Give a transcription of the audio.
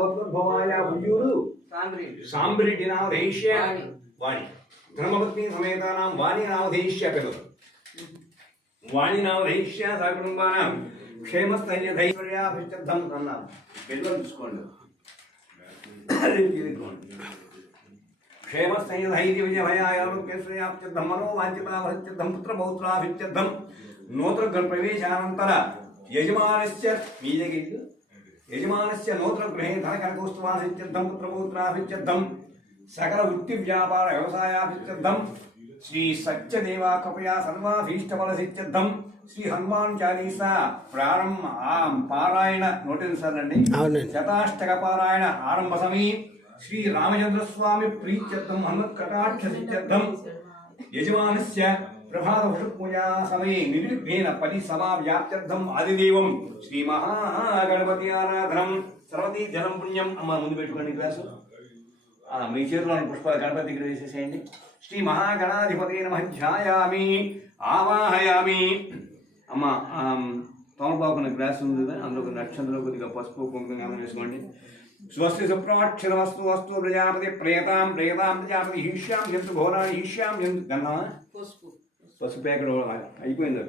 గోత్రోద్భవాయ ఉయ్యూరు సాంబ్రిటి నామధేష్య వాణి ధర్మపత్ని సమేతానాం వాణి నామధేష్య పిల్లలు వాణి నామధేష్య సకుటుంబానాం క్షేమస్థైర్యధైర్యాభిష్టం అన్నాం. పిల్లలు చూసుకోండి. క్షేమస్థైర్యధైర్య విజయభయాయోగ్యశ్రేయాప్త్యర్థం మనోవాంఛితాభరిత్యర్థం పుత్రపౌత్రాభిత్యర్థం నూతన ప్రవేశానంతర యజమానస్య యజమానస్య నూతన గృహే ధనకనకౌస్తువాసిత్యర్థం పుత్రపౌత్రాభిత్యర్థం సకల వృత్తి వ్యాపార వ్యవసాయాభిత్యర్థం శ్రీ సత్యదేవా కృపయా సర్వాభీష్టఫలసిత్యర్థం శ్రీ హనుమాన్ చాలీసా ప్రారంభ పారాయణ నోటించాలండి. శతాష్టక పారాయణ ఆరంభ సమీ శ్రీ రామచంద్రస్వామి ప్రీత్యర్థం హనుమత్ కటాక్ష సిద్ధ్యర్థం యజమానస్య ప్రభాత పూజా సమయే నిర్విఘ్నేన పరిసమావ్యాప్త్యర్థం ఆదిదేవం శ్రీ మహాగణపతి ఆరాధనం సర్వతీ జనం పుణ్యం. అమ్మ ముందు పెట్టుకోండి గ్లాసు. మీ చేతిలోని పుష్పాలు గణపతి దగ్గర వేసేసేయండి. శ్రీ మహాగణాధిపతి నమః ధ్యాయామి ఆవాహయామి. అమ్మ తమలపాకున్న గ్లాస్ ఉంది కదా, అందులో ఒక నక్షత్రంలో కొద్దిగా పసుపు కుంకుమ వేసుకోండి. స్వస్తి సుప్రాక్షరమస్తు వస్తు ప్రజాపతి ప్రేతాం ప్రేతాం ప్రజాపతి ఈష్యాం జంతు ఘోరాన్ని ఈష్యాం జంతు గన్నా పసుపు ప్యాకెట్ అయిపోయింది.